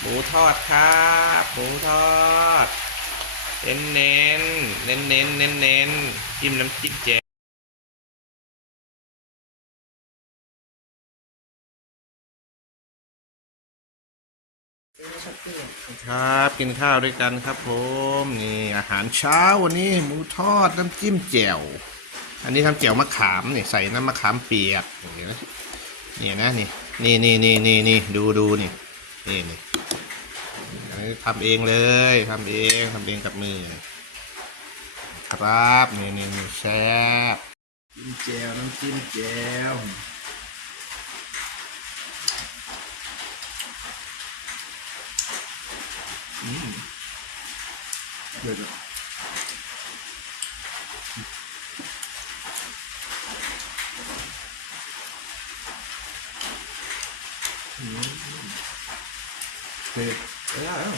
หมูทอดครับหมูทอด เน้นเน้นเน้นเน้นเน้นเน้นจิ้มน้ำจิ้มแจ่วครับ กินข้าวด้วยกันครับผมนี่อาหารเช้าวันนี้หมูทอดน้ำจิ้มแจ่วอันนี้ทำแจ่วมะขามนี่ใส่น้ำมะขามเปียกนี่นะนี่นะนี่นี่นี่นี่นี่ดูดูนี่นี่นี่ ทำเองเลยทำเองทำเองกับมือ ครับนี่นี่นี่แซ่บจิ้มแจวน้ำจิ้มแจวอืมเดือดอะอืมเผ็ด เอ้ย